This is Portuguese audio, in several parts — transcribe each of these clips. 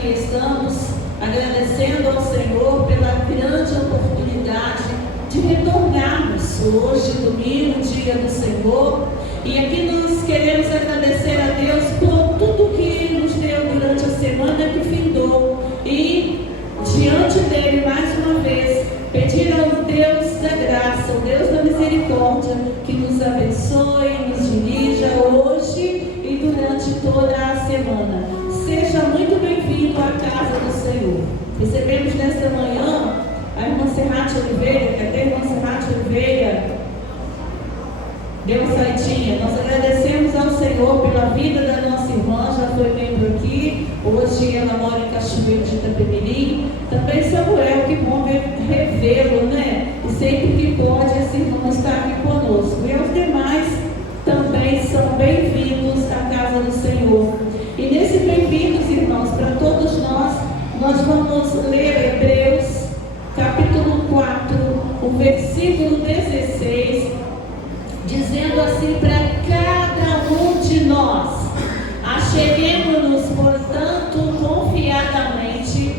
aqui estamos agradecendo ao Senhor pela grande oportunidade de retornarmos hoje, domingo, dia do Senhor. E aqui nós queremos agradecer a Deus por tudo que nos deu durante a semana que findou. E diante dele, mais uma vez, pedir ao Deus da graça, ao Deus da misericórdia, que nos abençoe, nos dirija hoje e durante toda a semana. Seja muito bem-vindo à casa do Senhor. Recebemos nesta manhã a irmã Serrate Oliveira, cadê a irmã Serrate Oliveira? Deu uma saidinha. Nós agradecemos ao Senhor pela vida da nossa irmã, já foi membro aqui, hoje ela mora em Cachoeiro de Itapemirim. Também Samuel, que bom revê-lo, né? E sempre que pode, esse irmão está aqui conosco. E aos demais também são bem-vindos à casa do Senhor. E nesse bem-vindos, irmãos, para todos nós vamos ler Hebreus, capítulo 4, o versículo 16, dizendo assim para cada um de nós: acheguemo-nos, portanto, confiadamente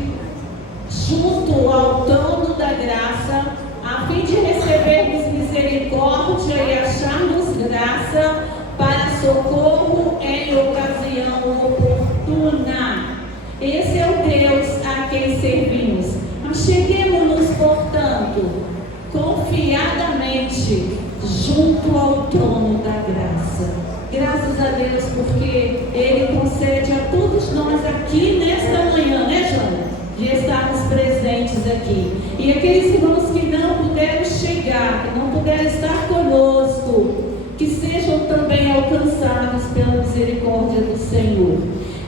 junto ao trono da graça, a fim de recebermos misericórdia e acharmos graça para socorro em ocasião oportuna. Esse é o Deus a quem servimos. Acheguemo-nos, portanto, confiadamente junto ao trono da graça. Graças a Deus, porque Ele concede a todos nós aqui nesta manhã, né, Jana? De estarmos presentes aqui. E aqueles irmãos que não puderam chegar, que não puderam estar conosco, que sejam também alcançados pela misericórdia do Senhor.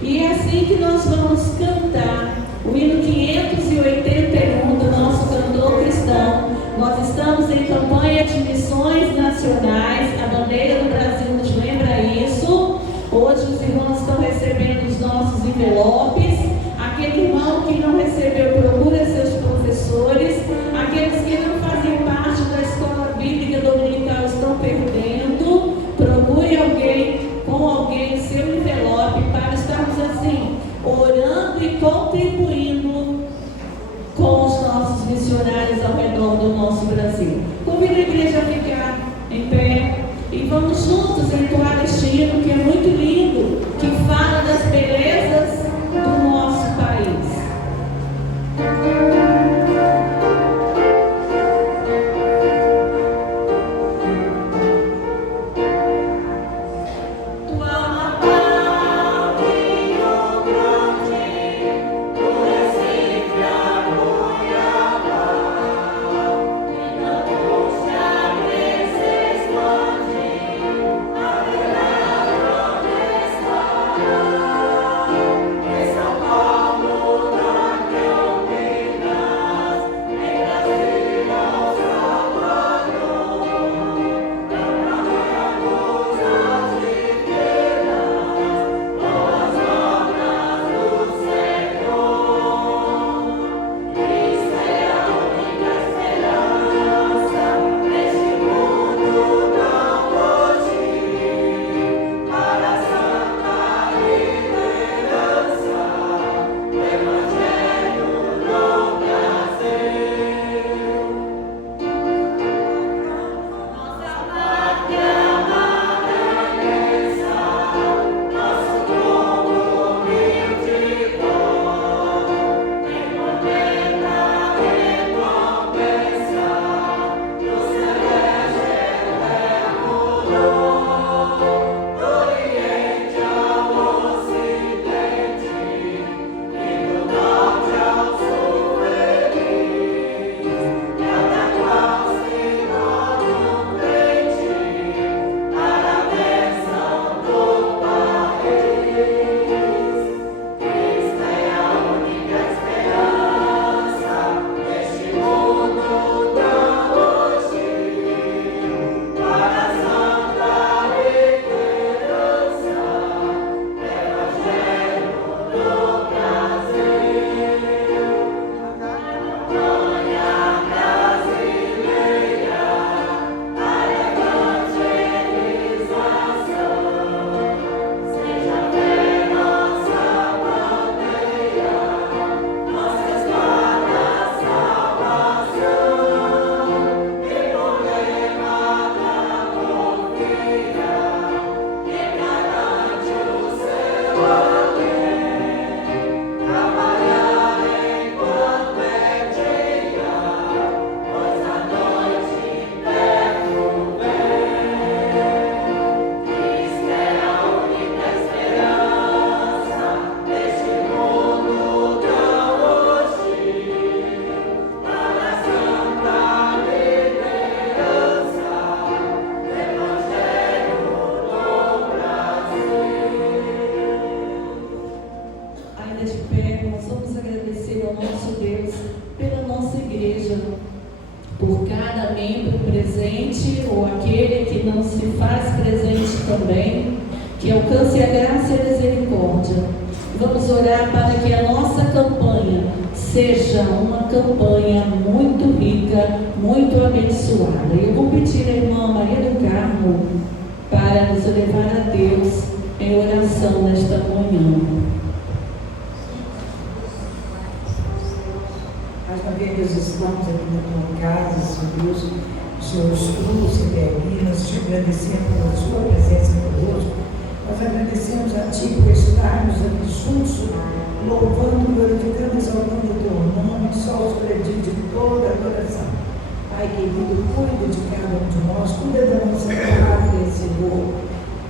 E é assim que nós vamos cantar o hino 581 do nosso cantor cristão. Nós estamos em campanha de missões nacionais, a bandeira do Brasil nos lembra isso. Hoje os irmãos estão recebendo os nossos envelopes. Aquele irmão que não recebeu, procura seus professores. Aqueles que não fazem parte da escola bíblica dominical estão perdendo. Procure alguém seu envelope para estarmos assim, orando e contribuindo com os nossos missionários ao redor do nosso Brasil. Convido a igreja a ficar em pé e vamos juntos entoar este hino que é muito lindo, que fala das belezas do nosso país. Adorar igreja, por cada membro presente ou aquele que não se faz presente também, que alcance a graça e a misericórdia. Vamos orar para que a nossa campanha seja uma campanha muito rica, muito abençoada. Eu vou pedir à irmã Maria do Carmo para nos levar a Deus em oração nesta manhã. Mais uma vez estamos aqui na tua casa, Senhor Deus, os seus frutos e peregrinos, te agradecendo pela sua presença conosco. Nós agradecemos a Ti por estarmos aqui juntos, louvando, glorificando, exaltando o Teu nome, só os creditos de toda a adoração. Pai querido, cuida de cada um de nós, cuida da nossa palavra, Senhor.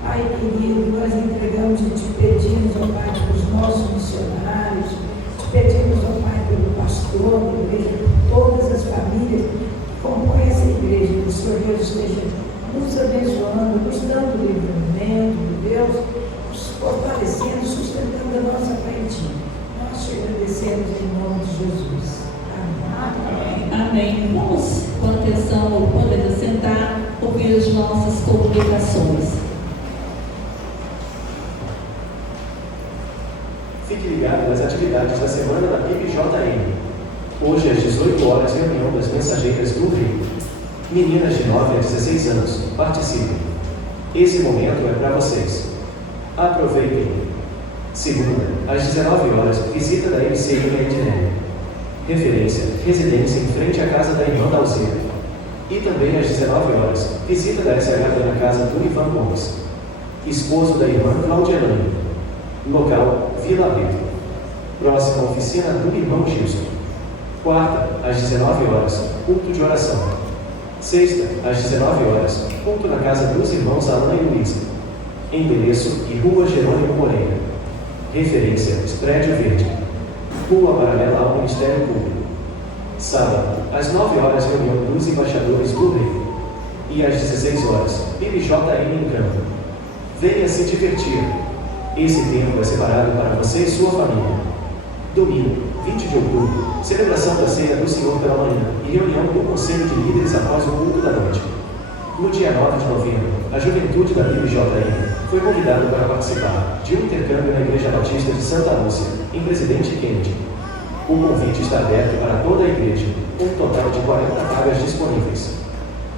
Pai querido, nós entregamos e te pedimos, ó Pai, pelos nossos missionários, te pedimos, ó Pai, pelo pastor da igreja, por todas as famílias que compõem essa igreja, que o Senhor Deus esteja nos abençoando, nos dando livramento, Deus, nos fortalecendo, sustentando a nossa fé em Ti. Nós te agradecemos em nome de Jesus. Amém. Amém. Vamos com atenção, podemos sentar, ouvir as nossas comunicações. Fique ligado nas atividades da semana da PIB-JM. Hoje, às 18 horas, reunião das mensageiras do Rio. Meninas de 9 a 16 anos, participem. Esse momento é para vocês. Aproveitem. Segunda, às 19 horas, visita da MC em Edinelli. Referência, residência em frente à casa da irmã Dalzeira. E também às 19 horas, visita da SH na casa do Ivan Gomes, esposo da irmã Claudiane. Local, Vila Brito. Próxima oficina do irmão Gilson. Quarta, às 19 horas, culto de oração. Sexta, às 19 horas, culto na casa dos irmãos Alain e Luísa. Endereço e Rua Jerônimo Moreira. Referência, Prédio Verde. Rua paralela ao Ministério Público. Sábado, às 9 horas, reunião dos embaixadores do Rio. E às 16 horas, PIB-JM em campo. Venha se divertir. Esse tempo é separado para você e sua família. Domingo, 20 de outubro, celebração da ceia do Senhor pela manhã e reunião do Conselho de Líderes após o culto da noite. No dia 9 de novembro, a juventude da PIB-JM foi convidada para participar de um intercâmbio na Igreja Batista de Santa Lúcia, em Presidente Kennedy. O convite está aberto para toda a igreja, com um total de 40 vagas disponíveis.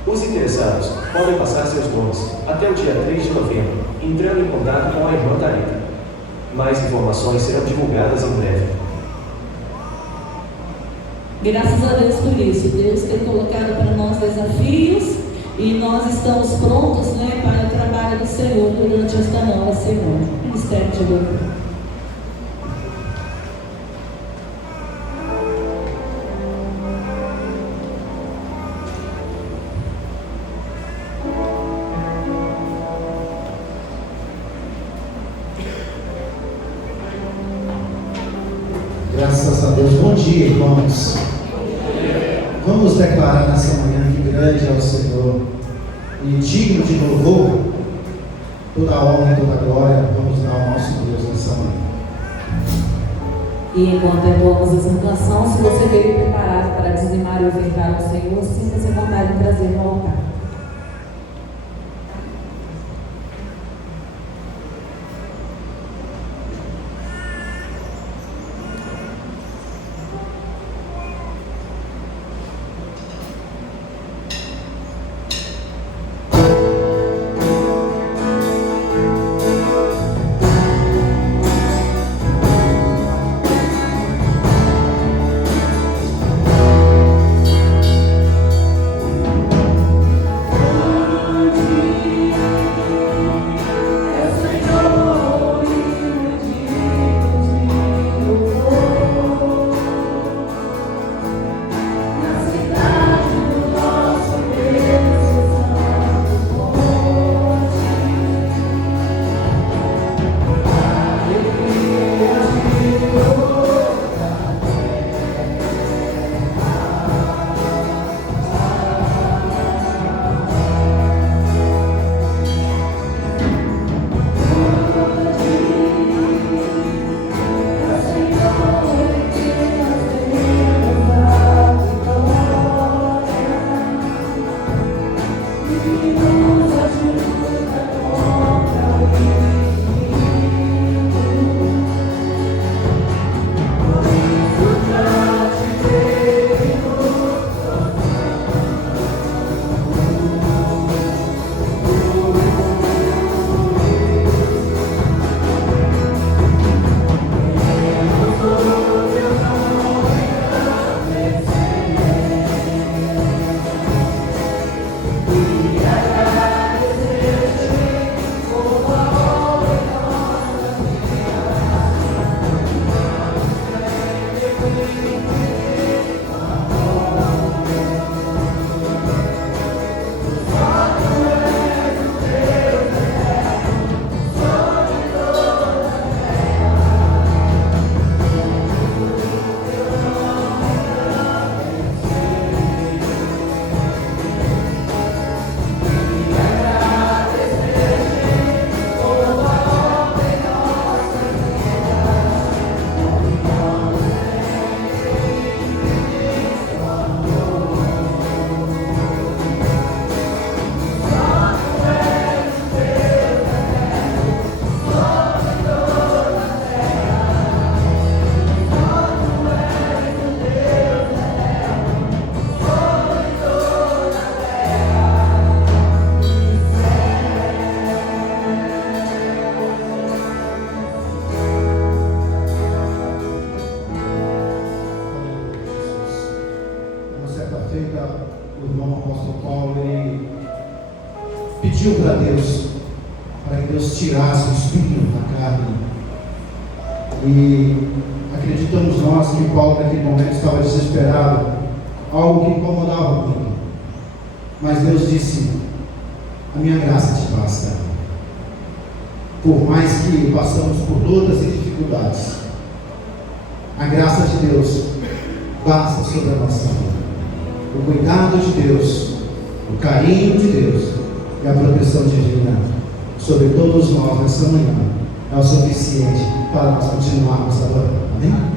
Os interessados podem passar seus nomes até o dia 3 de novembro, entrando em contato com a irmã Thalita. Mais informações serão divulgadas em breve. Graças a Deus por isso. Deus tem colocado para nós desafios e nós estamos prontos, para o trabalho do Senhor durante esta nova semana. Ministério de Louvor. Graças a Deus. Bom dia, irmãos. Vamos declarar nessa manhã que grande é o Senhor e digno de louvor, toda a honra e toda a glória vamos dar ao nosso Deus nessa manhã. E enquanto entoamos essa canção, se você veio preparado para dizimar e ofertar ao Senhor, sinta-se à vontade de trazer no altar. feita, o irmão apóstolo Paulo, ele pediu para Deus, para que Deus tirasse o espinho da carne. E acreditamos nós que Paulo naquele momento estava desesperado, algo que incomodava muito. Mas Deus disse: a minha graça te basta. Por mais que passamos por lutas e dificuldades, a graça de Deus basta sobre a nossa vida. O cuidado de Deus, o carinho de Deus e a proteção divina sobre todos nós nessa manhã é o suficiente para nós continuarmos adorando. Amém?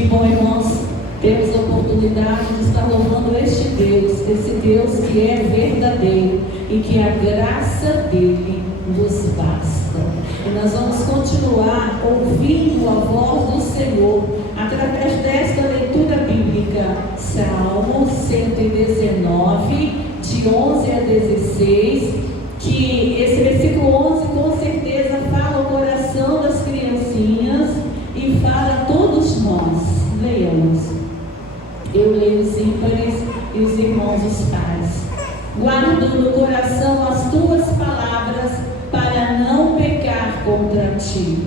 Que bom, irmãos, temos a oportunidade de estar louvando este Deus, esse Deus que é verdadeiro e que a graça dele nos basta. E nós vamos continuar ouvindo a voz do Senhor através desta leitura bíblica, Salmo 119, de 11 a 16, que esse versículo 11 com certeza fala o coração das criancinhas e fala a todos nós. Leiamos. Eu leio os ímpares e os irmãos os pares. Guardo no coração as tuas palavras para não pecar contra ti.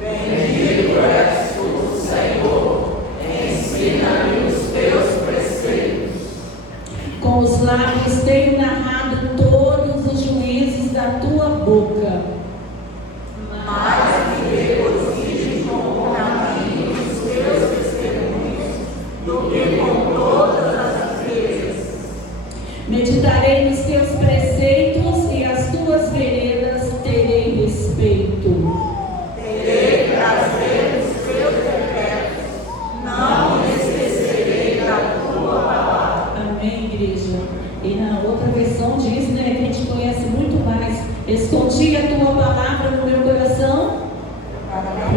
Bendito és tu, Senhor, ensina-me os teus preceitos. Com os lábios tenho narrado todos os juízos da tua boca. Mais me regozijo com o caminho dos teus testemunhos do que com todas as riquezas. Meditarei nos teus preceitos e as tuas veredas terei respeito. Terei prazer nos teus decretos, não me esquecerei da tua palavra. Amém, igreja? E na outra versão diz, né, que a gente conhece muito mais. Escondi a tua palavra no meu coração para não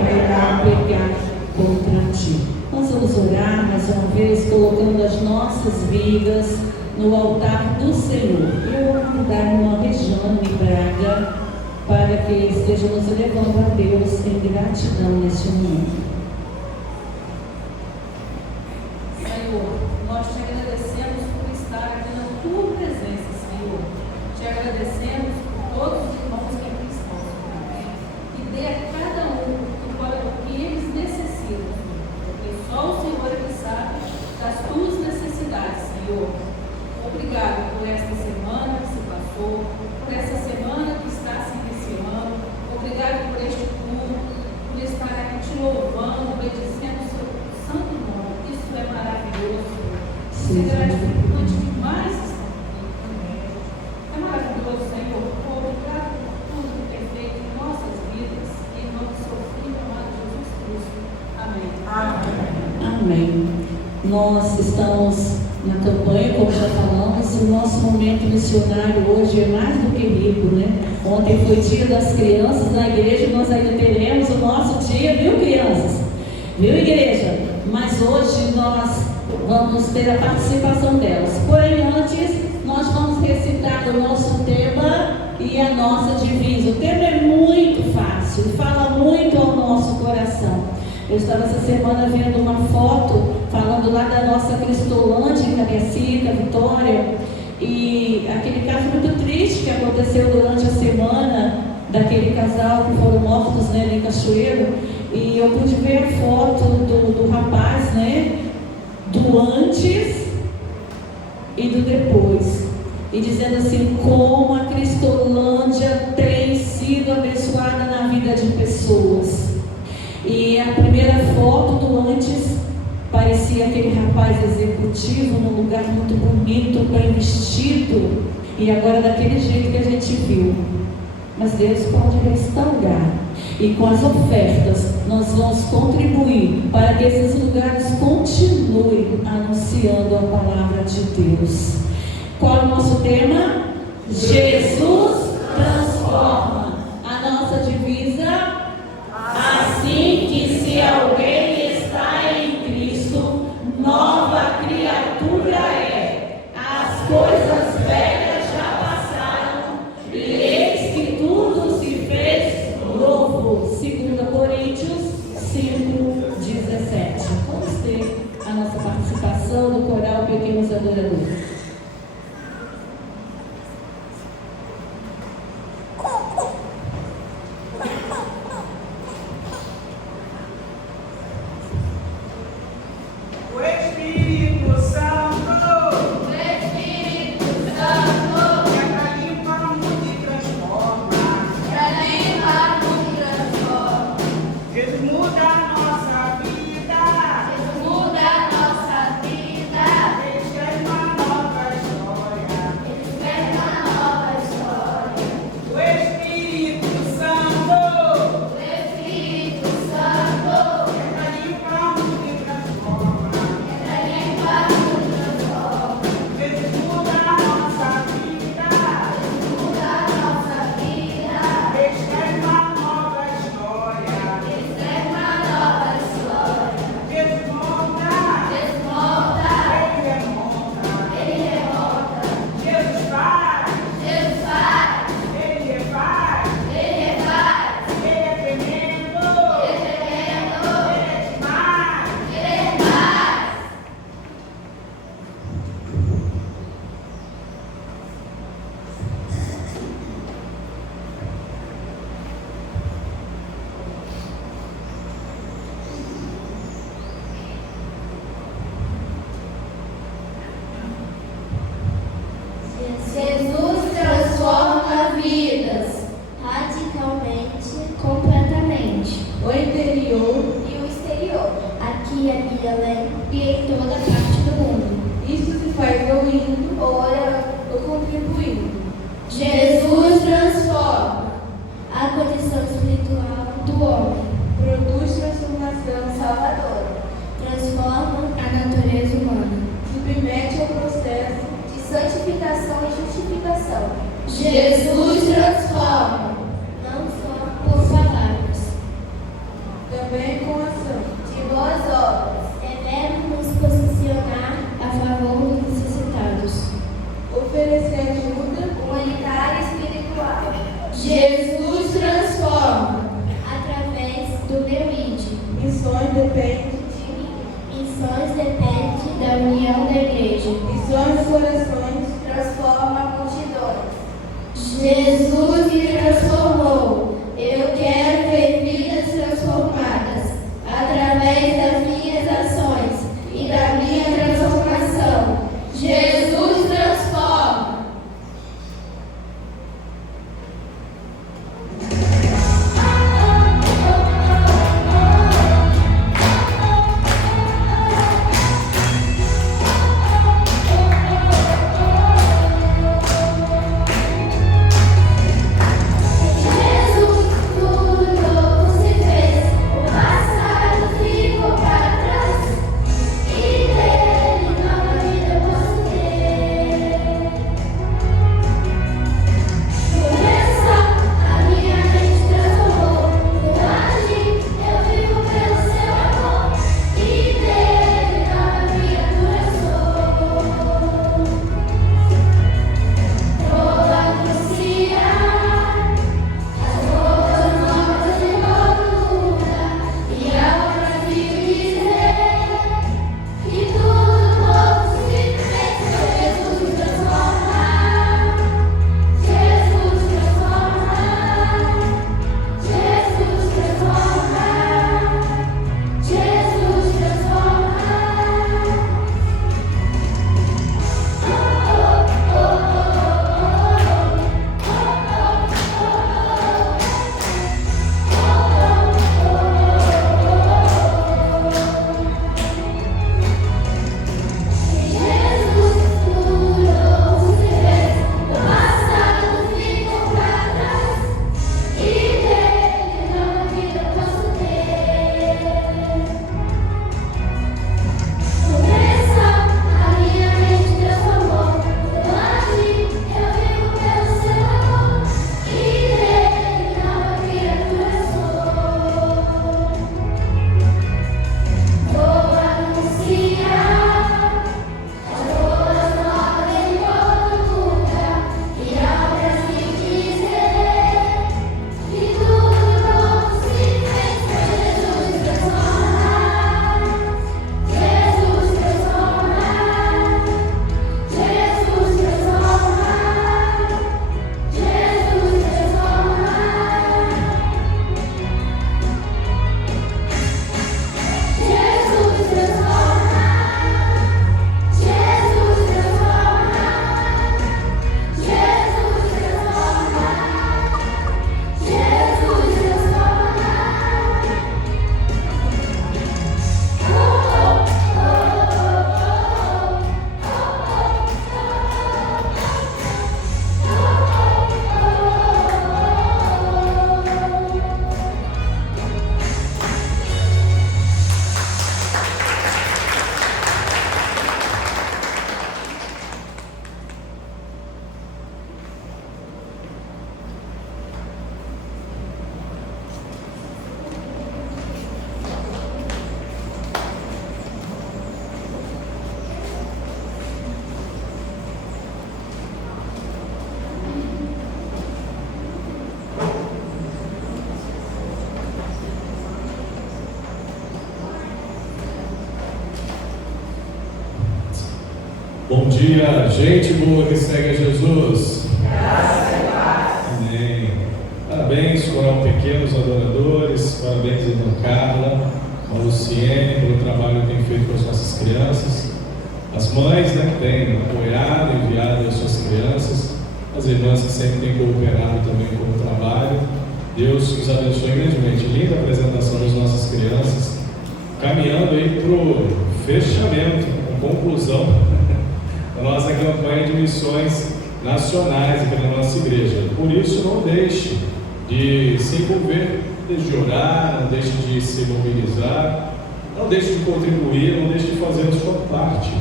pecar contra ti. Nós vamos orar mais uma vez, colocando as nossas vidas no altar do Senhor. Eu vou convidar a irmã Rejane Braga para que esteja nos elevando a Deus em gratidão neste momento. Senhor, nós te agradecemos por estar aqui na tua presença, Senhor. Te agradecemos por todos os irmãos que aqui estão, Senhor. E dê a cada um o que eles necessitam, porque só o Senhor é que sabe das tuas necessidades, Senhor. Obrigado por esta semana que se passou, por essa semana que está se iniciando. Obrigado por este culto, por estar aqui te louvando, obedecendo o seu santo nome. Isso é maravilhoso. Isso é gratificante demais estar aqui também. É maravilhoso, Senhor. Obrigado por tudo que tem feito em nossas vidas. Em nome do seu Filho amado Jesus Cristo. Amém. Amém. Nós estamos na campanha, como já falamos, o nosso momento missionário hoje é mais do que rico, né? Ontem foi dia das crianças na igreja, nós ainda teremos o nosso dia, viu, crianças? Viu, igreja? Mas hoje nós vamos ter a participação delas. Porém, antes, nós vamos recitar o nosso tema e a nossa divisa. O tema é muito fácil, fala muito ao nosso coração. Eu estava essa semana vendo uma foto falando lá da nossa Cristolândia em Cariacica, Vitória, e aquele caso muito triste que aconteceu durante a semana daquele casal que foram mortos, né, em Cachoeiro, e eu pude ver a foto do rapaz, né, do antes e do depois, e dizendo assim, como a Cristolândia tem sido abençoada na vida de pessoas. E a primeira foto do antes parecia aquele rapaz executivo num lugar muito bonito, bem vestido, e agora daquele jeito que a gente viu. Mas Deus pode restaurar, e com as ofertas nós vamos contribuir para que esses lugares continuem anunciando a palavra de Deus. Qual é o nosso tema? Jesus transforma. A nossa divisa: assim que se alguém está em Cristo, nova criatura é. As coisas velhas já passaram, e eis que tudo se fez novo. 2 Coríntios 5:17. Vamos ter a nossa participação do coral Pequenos Adoradores. Muda a nossa vida. Deixa uma nova vai evoluindo ou contribuindo. Jesus transforma a condição espiritual do homem, Produz transformação salvadora, transforma a natureza humana, submete ao processo de santificação e justificação. Jesus transforma, não só por palavras, também com ação. de boas obras. Devemos nos posicionar a favor dos necessitados, Oferecer ajuda humanitária e espiritual. Jesus transforma através do meu id. Missões depende De mim. Missões depende da união da igreja. Missões corações Transforma multidões. Jesus me transformou. Eu quero ver vidas transformadas através das minhas ações e da minha transformação. Jesus transforma. Jesus, tudo novo se fez, o passado ficou para trás, e dele nova vida eu posso ter. Começa, a minha mente transformou, no agir eu vivo pelo seu amor, e dele nova criatura sou. Vou anunciar as boas novas de todo lugar, e ao Brasil dizer que tudo novo se fez. Jesus transforma, Jesus transforma, Jesus transforma, Jesus transforma. Jesus, tudo novo se fez, o passado ficou para trás, e dele nova vida eu posso ter. Começa, a minha mente transformou, no agir eu vivo pelo seu amor, e dele nova criatura sou. Vou anunciar as boas novas em todo lugar, e ao Brasil dizer que tudo novo se fez. Jesus transforma, Jesus transforma, Jesus transforma, Jesus transforma. Jesus transforma, Jesus transforma, Jesus transforma, Jesus transforma. Bom dia, gente boa que segue a Jesus. Amém. Parabéns, Coral Pequenos Adoradores, parabéns, irmã Carla, a Luciene, pelo trabalho que tem feito com as nossas crianças. As mães, né, que têm apoiado, enviado as suas crianças, as irmãs que sempre têm cooperado também com o trabalho. Deus os abençoe grandemente. Linda apresentação das nossas crianças, caminhando aí para o fechamento, a conclusão missões nacionais aqui na nossa igreja. Por isso, não deixe de se envolver, não deixe de orar, não deixe de se mobilizar, não deixe de contribuir, não deixe de fazer a sua parte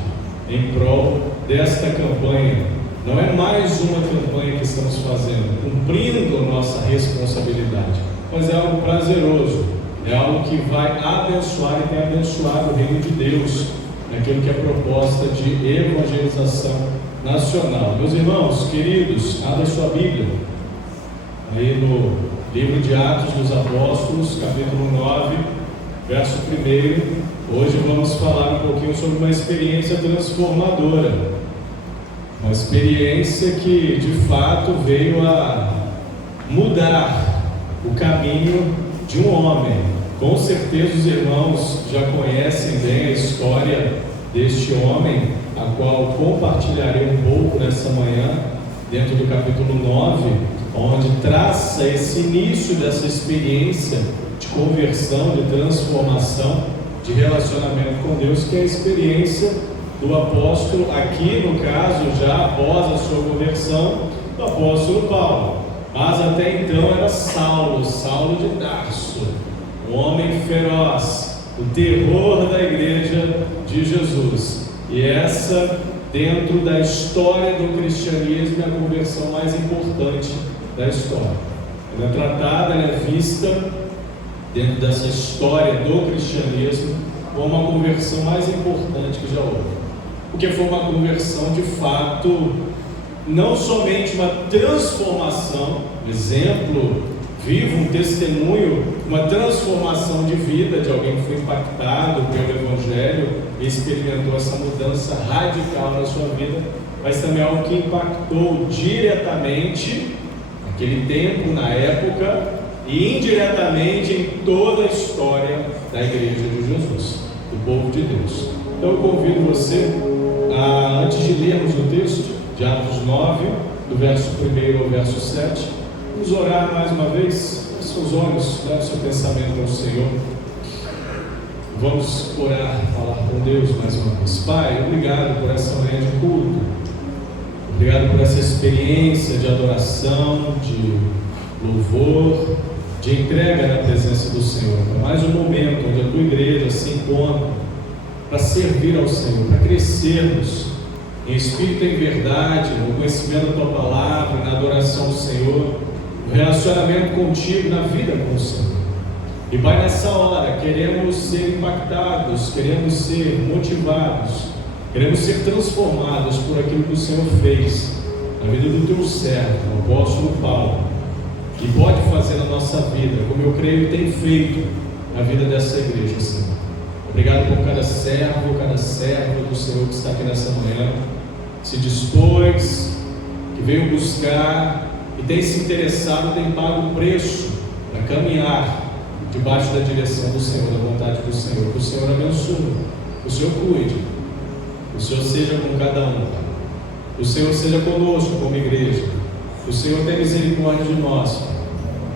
em prol desta campanha. Não é mais uma campanha que estamos fazendo, cumprindo a nossa responsabilidade, mas é algo prazeroso, é algo que vai abençoar e tem abençoado o reino de Deus, naquilo que é proposta de evangelização nacional. Meus irmãos queridos, abra sua Bíblia, aí no livro de Atos dos Apóstolos, capítulo 9, verso 1. Hoje vamos falar um pouquinho sobre uma experiência transformadora. Uma experiência que de fato veio a mudar o caminho de um homem. Com certeza os irmãos já conhecem bem a história deste homem, a qual compartilharei um pouco nessa manhã, dentro do capítulo 9, onde traça esse início dessa experiência de conversão, de transformação, de relacionamento com Deus, que é a experiência do apóstolo, aqui no caso, já após a sua conversão, do apóstolo Paulo. Mas até então era Saulo de Tarso, um homem feroz, o terror da igreja de Jesus. E essa, dentro da história do cristianismo, é a conversão mais importante da história. Ela é tratada, ela é vista dentro dessa história do cristianismo como a conversão mais importante que já houve. Porque foi uma conversão de fato, não somente uma transformação, exemplo vivo, um testemunho, uma transformação de vida de alguém que foi impactado pelo Evangelho e experimentou essa mudança radical na sua vida, mas também algo que impactou diretamente naquele tempo, na época, e indiretamente em toda a história da Igreja de Jesus, do povo de Deus. Então eu convido você a, antes de lermos o texto de Atos 9, do verso 1 ao verso 7, vamos orar mais uma vez. Feche seus olhos, leve seu pensamento ao Senhor. Vamos orar, falar com Deus mais uma vez. Pai, obrigado por essa manhã de culto, obrigado por essa experiência de adoração, de louvor, de entrega na presença do Senhor. Mais um momento onde a tua igreja se encontra para servir ao Senhor, para crescermos em espírito e em verdade, no conhecimento da tua palavra, na adoração do Senhor, no relacionamento contigo, na vida com o Senhor. E Pai, nessa hora queremos ser impactados, queremos ser motivados, queremos ser transformados por aquilo que o Senhor fez na vida do teu servo, o apóstolo Paulo, e pode fazer na nossa vida, como eu creio tem feito na vida dessa igreja, Senhor. Obrigado por cada servo, cada serva do Senhor que está aqui nessa manhã, se dispôs, que veio buscar e tem se interessado, tem pago o preço para caminhar debaixo da direção do Senhor, da vontade do Senhor. Que o Senhor abençoe, que o Senhor cuide, que o Senhor seja com cada um, que o Senhor seja conosco como igreja, que o Senhor tenha misericórdia de nós.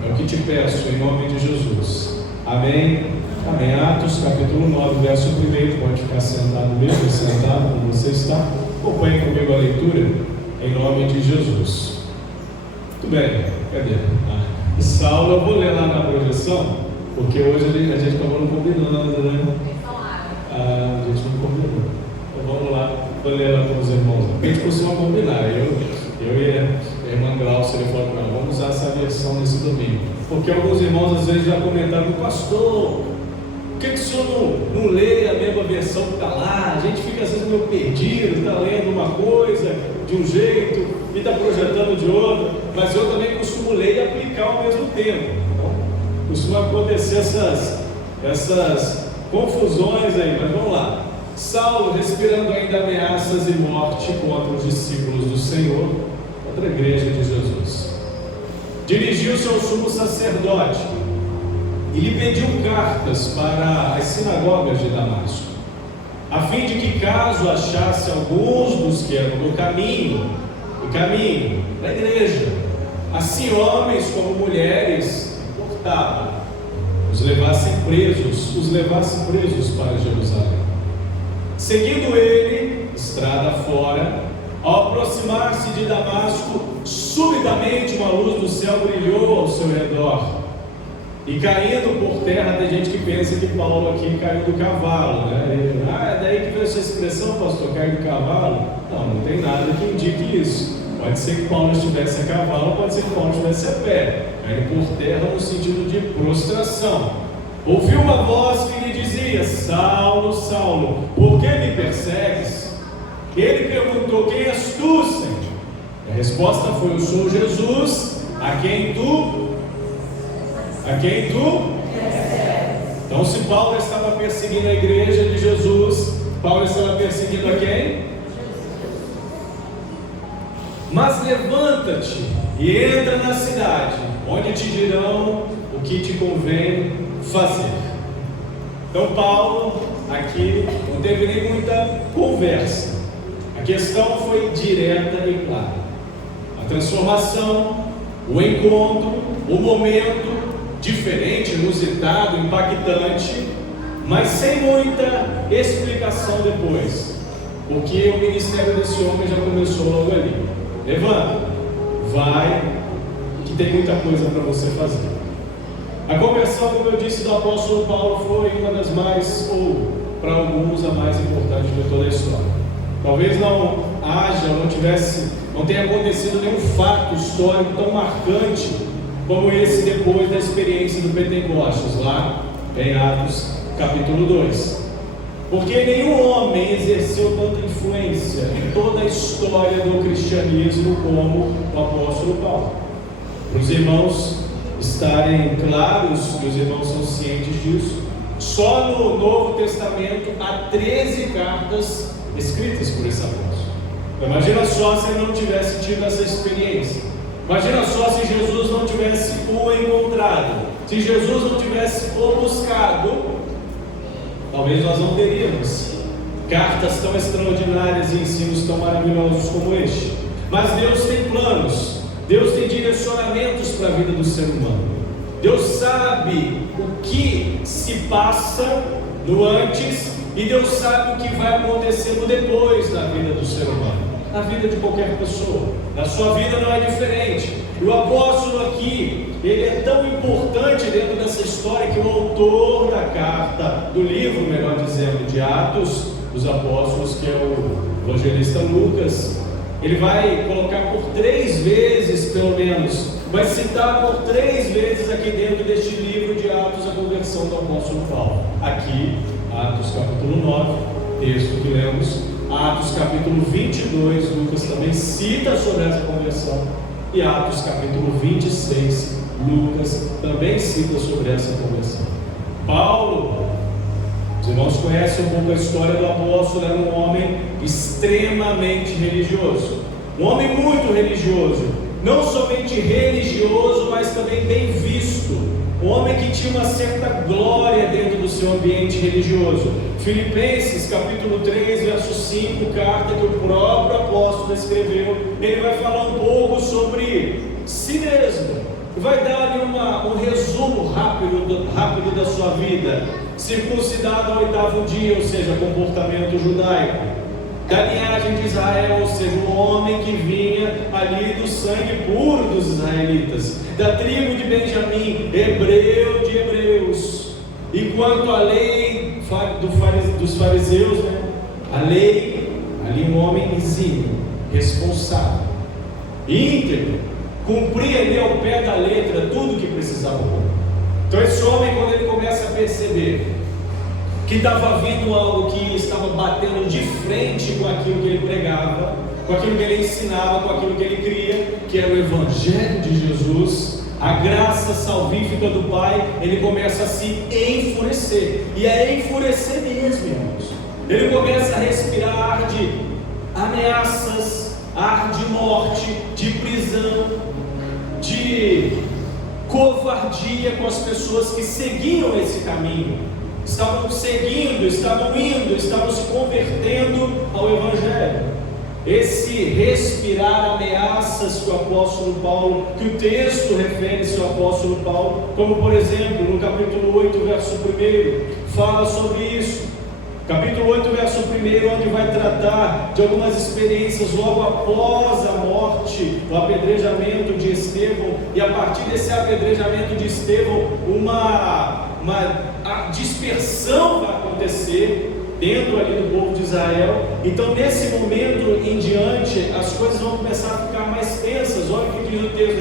É o que te peço em nome de Jesus. Amém. Amém. Atos capítulo 9, verso 1. Pode ficar sentado mesmo, sentado como você está. Acompanhe comigo a leitura em nome de Jesus. Muito bem. Cadê? Saulo, eu vou ler lá na projeção, porque hoje a gente acabou não combinando, né? A gente não combinou. Então vamos lá, vou ler lá com os irmãos. A gente costuma combinar. Eu e a irmã Glaucia, ele falou para ela, vamos usar essa versão nesse domingo. Porque alguns irmãos às vezes já comentaram, pastor, por que o senhor não lê a mesma versão que está lá? A gente fica às vezes meio perdido, está lendo uma coisa de um jeito e está projetando de outro, mas eu também costumo ler e aplicar ao mesmo tempo. Então, costuma acontecer essas confusões aí, mas vamos lá. Saulo, respirando ainda ameaças e morte contra os discípulos do Senhor, contra a igreja de Jesus, dirigiu-se ao sumo sacerdote e lhe pediu cartas para as sinagogas de Damasco, a fim de que, caso achasse alguns dos que eram do caminho da igreja, assim homens como mulheres, importavam, os levasse presos para Jerusalém. Seguindo ele, estrada fora, ao aproximar do céu brilhou ao seu redor. E caindo por terra, tem gente que pensa que Paulo aqui caiu do cavalo, né? É daí que veio essa expressão, pastor, cair do cavalo? Não tem nada que indique isso. Pode ser que Paulo estivesse a cavalo, pode ser que Paulo estivesse a pé, caindo por terra no sentido de prostração. Ouviu uma voz que lhe dizia: Saulo, Saulo, por que me persegues? Ele perguntou: quem és tu, Senhor? A resposta foi: eu sou Jesus, a quem tu? Então, se Paulo estava perseguindo a igreja de Jesus, Paulo estava perseguindo a quem? Mas levanta-te e entra na cidade, onde te dirão o que te convém fazer. Então, Paulo aqui não teve nem muita conversa. A questão foi direta e clara. A transformação, o encontro, o momento diferente, inusitado, impactante, mas sem muita explicação depois, porque o ministério desse homem já começou logo ali. Levanta, vai, que tem muita coisa para você fazer. A conversão, como eu disse, do apóstolo Paulo foi uma das mais, ou para alguns, a mais importante de toda a história. Talvez não tenha acontecido nenhum fato histórico tão marcante como esse depois da experiência do Pentecostes, lá em Atos capítulo 2. Porque nenhum homem exerceu tanta influência em toda a história do cristianismo como o apóstolo Paulo. Para os irmãos estarem claros, que os irmãos são cientes disso, só no Novo Testamento há 13 cartas escritas por esse apóstolo. Imagina só se ele não tivesse tido essa experiência. Imagina só se Jesus não tivesse o encontrado, se Jesus não tivesse o buscado, talvez nós não teríamos cartas tão extraordinárias e ensinos tão maravilhosos como este. Mas Deus tem planos, Deus tem direcionamentos para a vida do ser humano. Deus sabe o que se passa no antes e Deus sabe o que vai acontecer no depois na vida do ser humano, na vida de qualquer pessoa. Na sua vida não é diferente. E o apóstolo aqui, ele é tão importante dentro dessa história que o autor da carta, do livro, melhor dizendo, de Atos dos Apóstolos, que é o evangelista Lucas, ele vai colocar por 3 vezes, pelo menos, vai citar por 3 vezes aqui dentro deste livro de Atos a conversão do apóstolo Paulo. Aqui, Atos capítulo 9, texto que lemos. Atos capítulo 22, Lucas também cita sobre essa conversão. E Atos capítulo 26, Lucas também cita sobre essa conversão. Paulo, os irmãos conhecem um pouco a história do apóstolo, era um homem extremamente religioso. Um homem muito religioso. Não somente religioso, mas também bem visto. Um homem que tinha uma certa glória dentro do seu ambiente religioso. Filipenses capítulo 3, verso 5, carta que o próprio apóstolo escreveu. Ele vai falar um pouco sobre si mesmo. Vai dar ali um resumo rápido da sua vida. Circuncidado ao 8º dia, ou seja, comportamento judaico. Da linhagem de Israel, ou seja, um homem que vinha ali do sangue puro dos israelitas. Da tribo de Benjamim, hebreu de hebreus. E quanto à lei dos fariseus, né? A lei, ali um homem exímio, responsável, íntegro, cumpria ali ao pé da letra tudo que precisava cumprir. Então esse homem, quando ele começa a perceber que estava vindo algo que estava batendo de frente com aquilo que ele pregava, com aquilo que ele ensinava, com aquilo que ele cria, que era o Evangelho de Jesus, a graça salvífica do Pai, ele começa a se enfurecer, e a enfurecer mesmo, irmãos. Ele começa a respirar ar de ameaças, ar de morte, de prisão, de covardia com as pessoas que seguiam esse caminho. Estavam seguindo, estavam indo, estavam se convertendo ao Evangelho. Esse respirar ameaças que o apóstolo Paulo, que o texto refere-se ao apóstolo Paulo, como por exemplo no capítulo 8, verso 1, fala sobre isso. Capítulo 8, verso 1, onde vai tratar de algumas experiências logo após a morte, o apedrejamento de Estevão, e a partir desse apedrejamento de Estevão, uma dispersão vai acontecer dentro ali do povo de Israel. Então, nesse momento em diante, as coisas vão começar a ficar mais tensas. Olha o que diz o texto: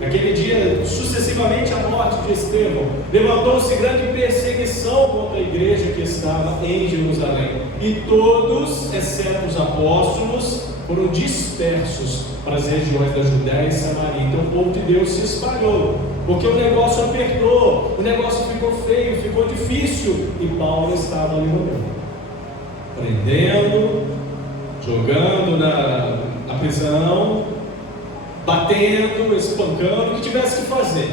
naquele dia, sucessivamente a morte de Estevão, levantou-se grande perseguição contra a igreja que estava em Jerusalém, e todos, exceto os apóstolos, foram dispersos para as regiões da Judéia e Samaria. Então o povo de Deus se espalhou, porque o negócio apertou, o negócio ficou feio, ficou difícil, e Paulo estava ali no meio, prendendo, jogando na prisão, batendo, espancando, o que tivesse que fazer,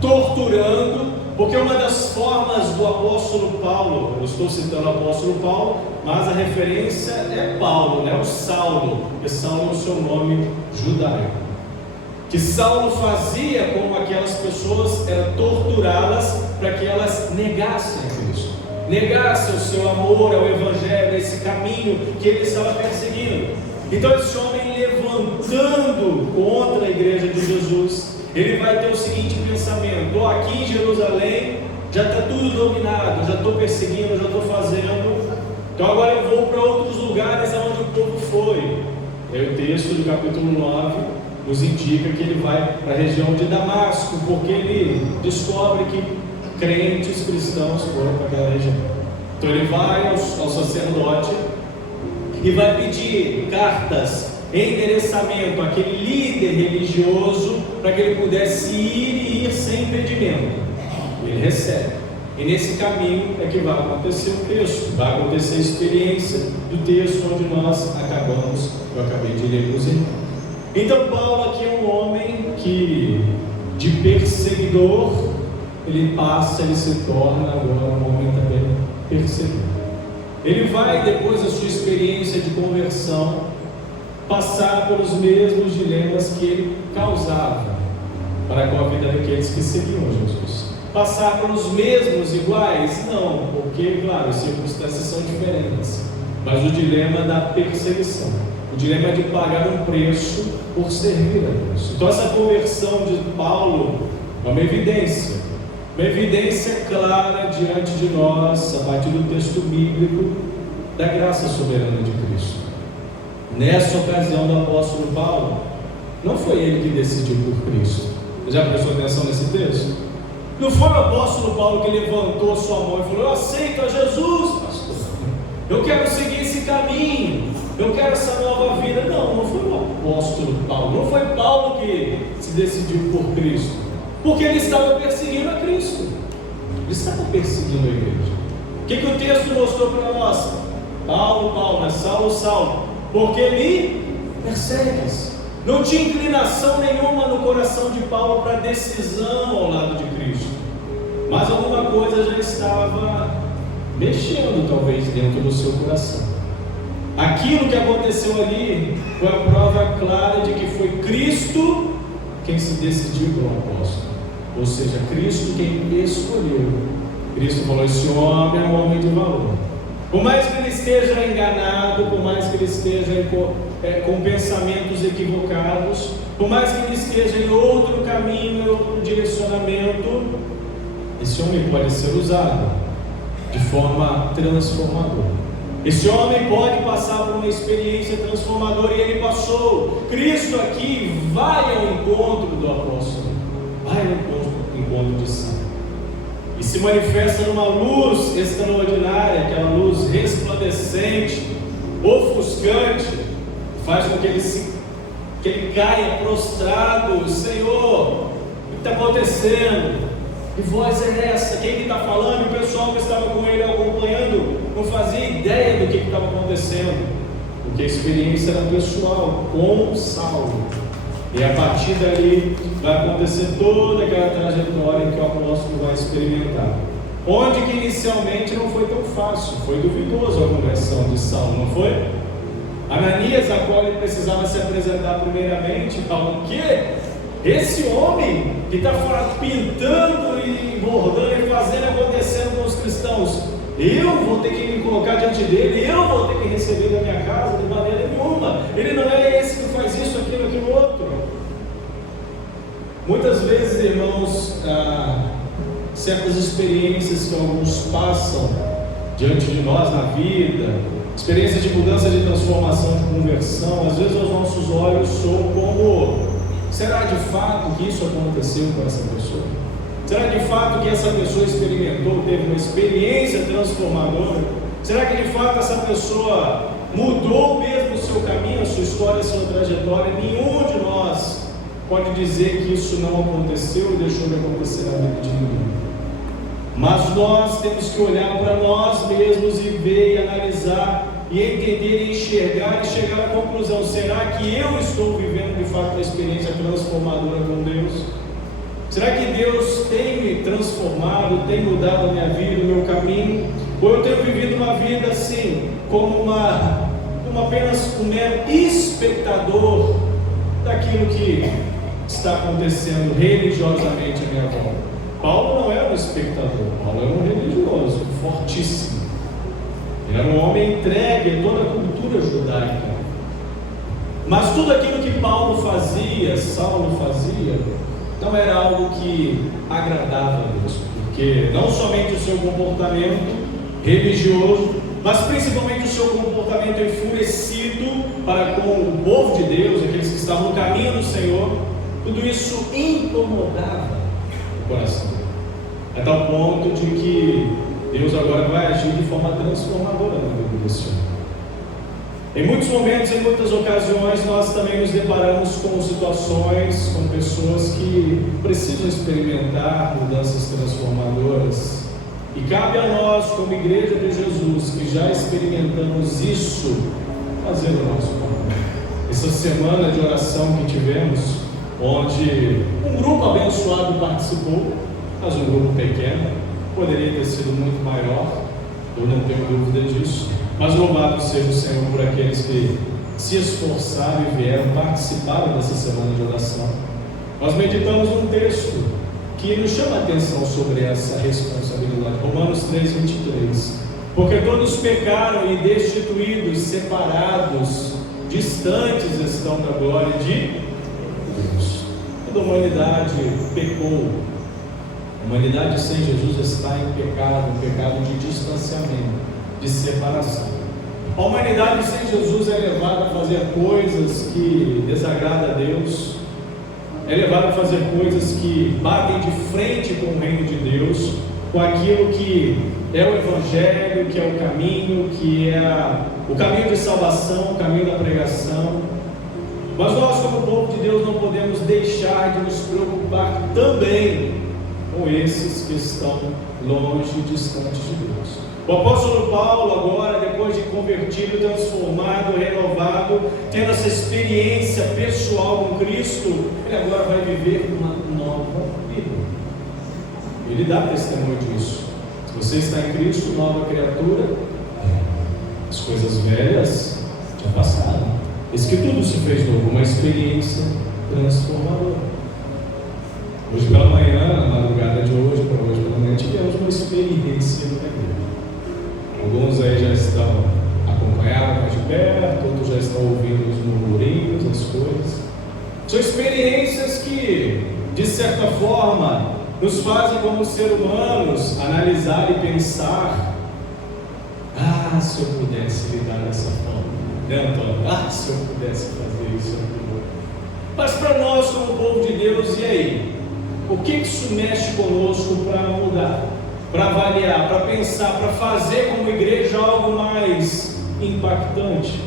torturando, porque uma das formas do apóstolo Paulo, eu estou citando o apóstolo Paulo, mas a referência é Paulo, o Saulo, porque Saulo é o seu nome judaico. Que Saulo fazia com aquelas pessoas era torturá-las para que elas negassem a Cristo, negassem o seu amor ao Evangelho, esse caminho que ele estava perseguindo. Então esse homem, levantando contra a igreja de Jesus, ele vai ter o seguinte pensamento: aqui em Jerusalém já está tudo dominado, já estou perseguindo, já estou fazendo, então agora eu vou para outros lugares aonde o povo foi. E aí o texto do capítulo 9 nos indica que ele vai para a região de Damasco, porque ele descobre que crentes cristãos foram para aquela região. Então ele vai ao sacerdote e vai pedir cartas, endereçamento àquele líder religioso, para que ele pudesse ir sem impedimento. Ele recebe, e nesse caminho é que vai acontecer o texto, vai acontecer a experiência do texto onde nós acabamos, eu acabei de ler com os irmãos. Então Paulo aqui é um homem que, de perseguidor, ele se torna agora um homem também perseguidor. Ele vai, depois da sua experiência de conversão, passar pelos mesmos dilemas que ele causava para com a vida daqueles que seguiam Jesus. Passar pelos mesmos iguais? Não, porque, claro, as circunstâncias são diferentes. Mas o dilema da perseguição, o dilema de pagar um preço por servir a Deus. Então essa conversão de Paulo é uma evidência clara diante de nós, a partir do texto bíblico, da graça soberana de Cristo. Nessa ocasião do apóstolo Paulo, não foi ele que decidiu por Cristo. Já prestou atenção nesse texto? Não foi o apóstolo Paulo que levantou sua mão e falou: eu aceito a Jesus, pastor, eu quero seguir esse caminho, eu quero essa nova vida. Não foi o apóstolo Paulo, não foi Paulo que se decidiu por Cristo, porque ele estava perseguindo a Cristo, ele estava perseguindo a igreja. O que o texto mostrou para nós? Paulo, Saulo, porque me persegues. Não tinha inclinação nenhuma no coração de Paulo para decisão ao lado de Cristo, mas alguma coisa já estava mexendo talvez dentro do seu coração. Aquilo que aconteceu ali foi a prova clara de que foi Cristo quem se decidiu pelo apóstolo, ou seja, Cristo quem escolheu. Cristo falou: esse homem é um homem de valor. Por mais que ele esteja enganado, por mais que ele esteja com pensamentos equivocados, por mais que ele esteja em outro caminho, em outro direcionamento, esse homem pode ser usado de forma transformadora. Esse homem pode passar por uma experiência transformadora, e ele passou. Cristo aqui vai ao encontro do apóstolo, vai ao encontro de Saulo, e se manifesta numa luz extraordinária, aquela luz resplandecente, ofuscante, faz com que ele caia prostrado: Senhor, o que está acontecendo? Que voz é essa? Quem que está falando? O pessoal que estava com ele acompanhando não fazia ideia do que estava acontecendo, porque a experiência era pessoal com Saulo. E a partir dali vai acontecer toda aquela trajetória que o apóstolo vai experimentar, onde que inicialmente não foi tão fácil, foi duvidoso a conversão de Saulo, não foi? Ananias, a qual ele precisava se apresentar primeiramente, falando: o quê? Esse homem que está pintando e bordando e fazendo acontecendo com os cristãos, eu vou ter que me colocar diante dele, eu vou ter que receber da minha casa, de maneira nenhuma. Ele não é esse que faz isso, aquilo, outro. Muitas vezes, irmãos, certas experiências que alguns passam diante de nós na vida, experiências de mudança, de transformação, de conversão, às vezes aos nossos olhos soam como: será de fato que isso aconteceu com essa pessoa? Será de fato que essa pessoa experimentou, teve uma experiência transformadora? Será que de fato essa pessoa mudou mesmo o seu caminho, a sua história, a sua trajetória? Nenhum de nós pode dizer que isso não aconteceu e deixou de acontecer na vida de ninguém. Mas nós temos que olhar para nós mesmos e ver e analisar e entender e enxergar e chegar à conclusão: será que eu estou vivendo de fato uma experiência transformadora com Deus? Será que Deus tem me transformado, tem mudado a minha vida, o meu caminho? Ou eu tenho vivido uma vida assim, como apenas um mero espectador daquilo que está acontecendo religiosamente à minha volta? Paulo não era um espectador, Paulo era um religioso fortíssimo. Ele era um homem entregue a toda a cultura judaica. Mas tudo aquilo que Paulo fazia, Saulo fazia, não era algo que agradava a Deus, porque não somente o seu comportamento religioso, mas principalmente o seu comportamento enfurecido para com o povo de Deus, aqueles que estavam no caminho do Senhor, tudo isso incomodava o coração, a tal ponto de que Deus agora vai agir de forma transformadora na vida desse homem. Em muitos momentos, em muitas ocasiões, nós também nos deparamos com situações, com pessoas que precisam experimentar mudanças transformadoras. E cabe a nós, como Igreja de Jesus, que já experimentamos isso, fazer o nosso papel. Essa semana de oração que tivemos, onde um grupo abençoado participou, mas um grupo pequeno, poderia ter sido muito maior, eu não tenho dúvida disso. Mas louvado seja o Senhor por aqueles que se esforçaram e vieram, participaram dessa semana de oração. Nós meditamos um texto que nos chama a atenção sobre essa responsabilidade. Romanos 3:23. Porque todos pecaram e destituídos, separados, distantes estão da glória de Deus. Toda a humanidade pecou. A humanidade sem Jesus está em pecado, um pecado de distanciamento, de separação. A humanidade sem Jesus é levada a fazer coisas que desagradam a Deus, é levada a fazer coisas que batem de frente com o reino de Deus, com aquilo que é o Evangelho, que é o caminho, que é o caminho de salvação, o caminho da pregação. Mas nós, como povo de Deus, não podemos deixar de nos preocupar também com esses que estão longe e distantes de Deus. O apóstolo Paulo agora, depois de convertido, transformado, renovado, tendo essa experiência pessoal com Cristo, ele agora vai viver uma nova vida. Ele dá testemunho disso. Se você está em Cristo, nova criatura, as coisas velhas já passaram. Eis que tudo se fez novo, uma experiência transformadora. Hoje pela manhã, na madrugada de hoje, para hoje pela manhã, tivemos uma experiência na igreja. Alguns aí já estão acompanhados mais de perto, outros já estão ouvindo os murmurinhos, as coisas. São experiências que, de certa forma, nos fazem como seres humanos analisar e pensar: ah, se eu pudesse lidar dessa forma, né, Antônio? Ah, se eu pudesse fazer isso aqui. Mas para nós, como povo de Deus, e aí? O que isso mexe conosco para mudar, para avaliar, para pensar, para fazer como igreja algo mais impactante,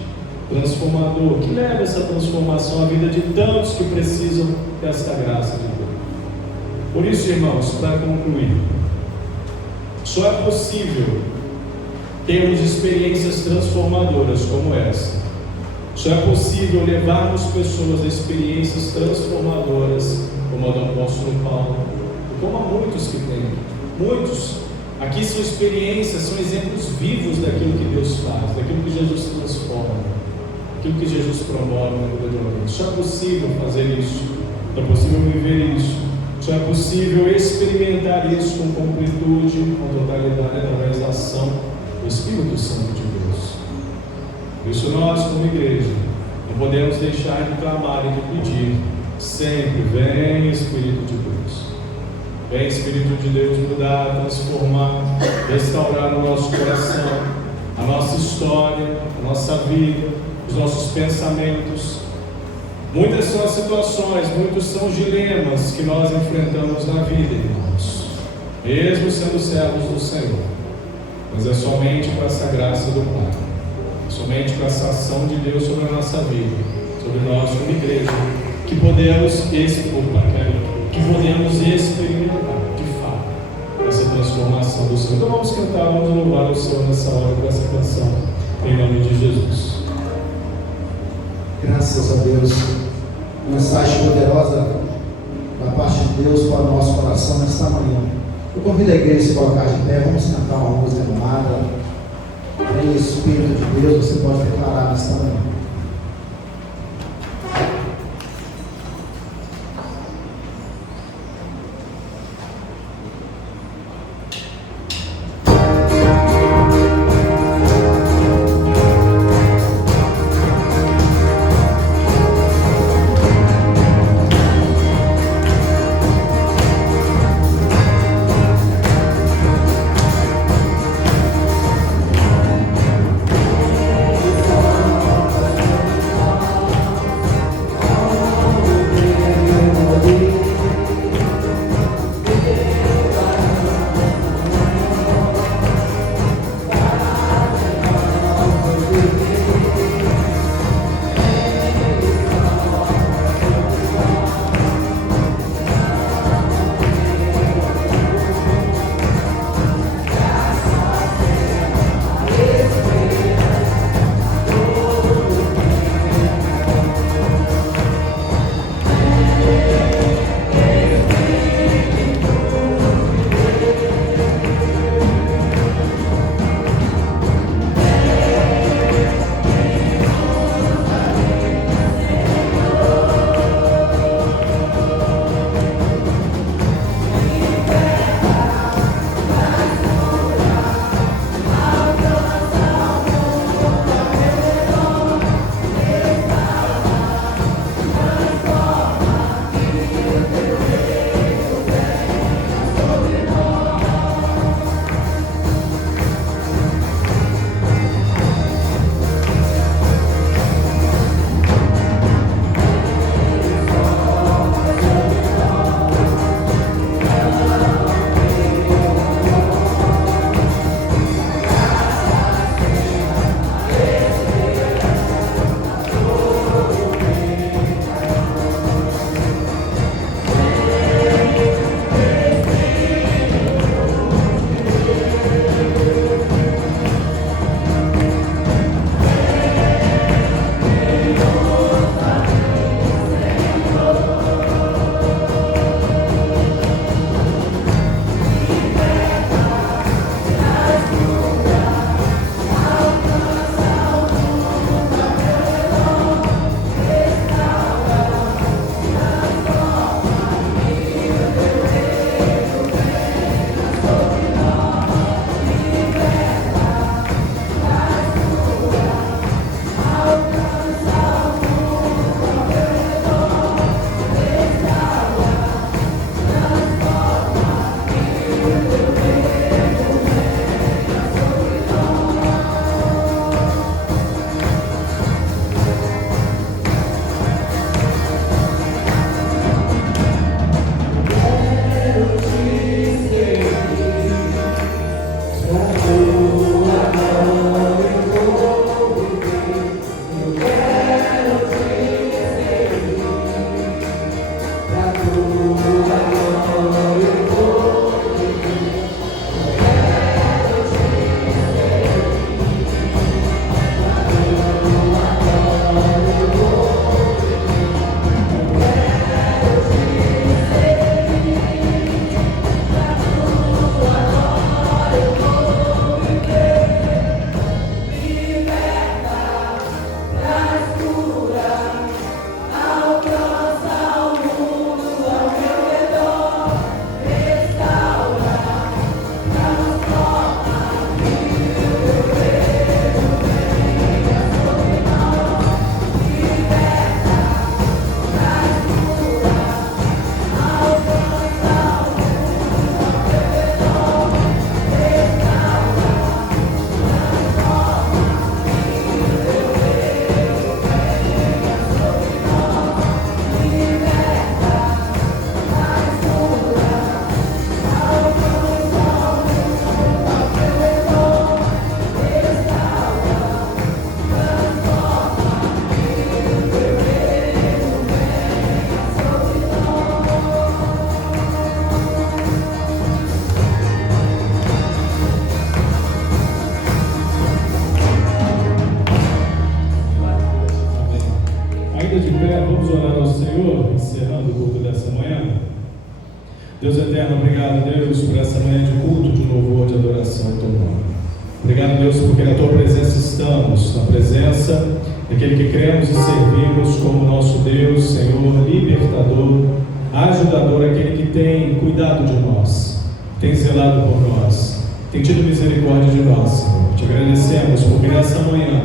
transformador, que leva essa transformação à vida de tantos que precisam desta graça de Deus? Por isso, irmãos, para concluir, só é possível termos experiências transformadoras como essa. Só é possível levarmos pessoas a experiências transformadoras como a do apóstolo Paulo, e como há muitos que têm. Muitos aqui são experiências, são exemplos vivos daquilo que Deus faz, daquilo que Jesus transforma, daquilo que Jesus promove na vida de alguém. Só é possível fazer isso, só é possível viver isso só é possível experimentar isso com completude, com totalidade, através da ação do Espírito Santo de Deus. Por isso nós, como igreja, não podemos deixar de clamar e de pedir sempre: vem Espírito de Deus. Vem Espírito de Deus mudar, transformar, restaurar o nosso coração, a nossa história, a nossa vida, os nossos pensamentos. Muitas são as situações, muitos são os dilemas que nós enfrentamos na vida, irmãos, mesmo sendo servos do Senhor. Mas é somente com essa graça do Pai, somente com essa ação de Deus sobre a nossa vida, sobre nós como igreja, que podemos experimentar, de fato, essa transformação do Senhor. Então vamos cantar, vamos louvar o Senhor nessa hora com essa canção, em nome de Jesus. Graças a Deus, mensagem poderosa da parte de Deus para o nosso coração nesta manhã. Eu convido a igreja a se colocar de pé, vamos cantar uma música animada. Vem Espírito de Deus, você pode declarar nesta manhã. Espírito pé, vamos orar ao Senhor, encerrando o culto dessa manhã. Deus eterno, obrigado, Deus, por essa manhã de culto, de louvor, de adoração ao teu nome. Obrigado, Deus, porque na tua presença estamos, na presença daquele que cremos e servimos como nosso Deus, Senhor, libertador, ajudador, aquele que tem cuidado de nós, tem zelado por nós, tem tido misericórdia de nós, Senhor. Te agradecemos porque nessa manhã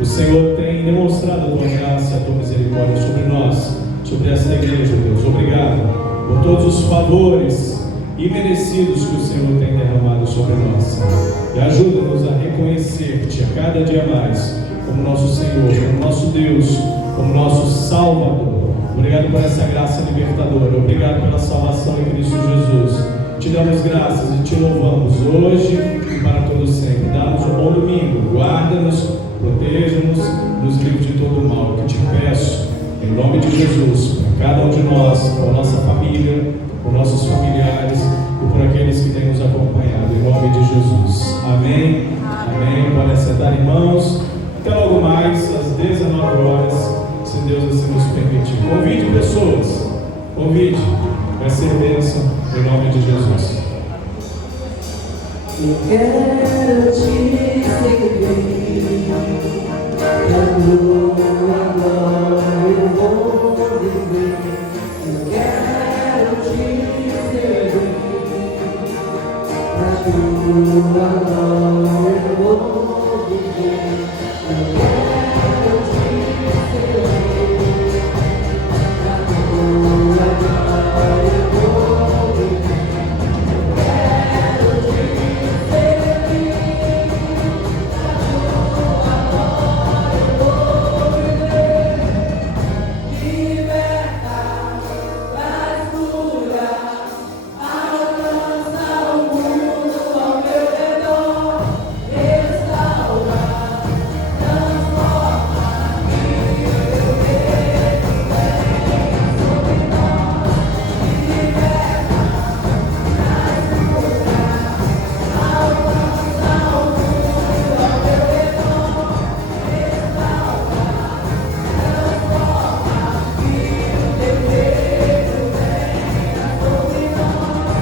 o Senhor tem demonstrado a tua graça e a tua misericórdia sobre nós, sobre esta igreja, Deus. Obrigado por todos os favores imerecidos que o Senhor tem derramado sobre nós, Senhor. E ajuda-nos a reconhecer-te a cada dia mais como nosso Senhor, como nosso Deus, como nosso Salvador. Obrigado por essa graça libertadora. Obrigado pela salvação em Cristo Jesus. Te damos graças e te louvamos hoje e para todo sempre. Dá-nos um bom domingo. Guarda-nos, proteja-nos, nos livre de todo o mal. Que te peço, em nome de Jesus, para cada um de nós, por nossa família, por nossos familiares e por aqueles que têm nos acompanhado. Em nome de Jesus. Amém. Amém. Podem sentar, irmãos. Até logo mais, às 19 horas, se Deus assim nos permitir. Convide pessoas. Convide. Vai ser bênção em nome de Jesus. Eu quero te seguir.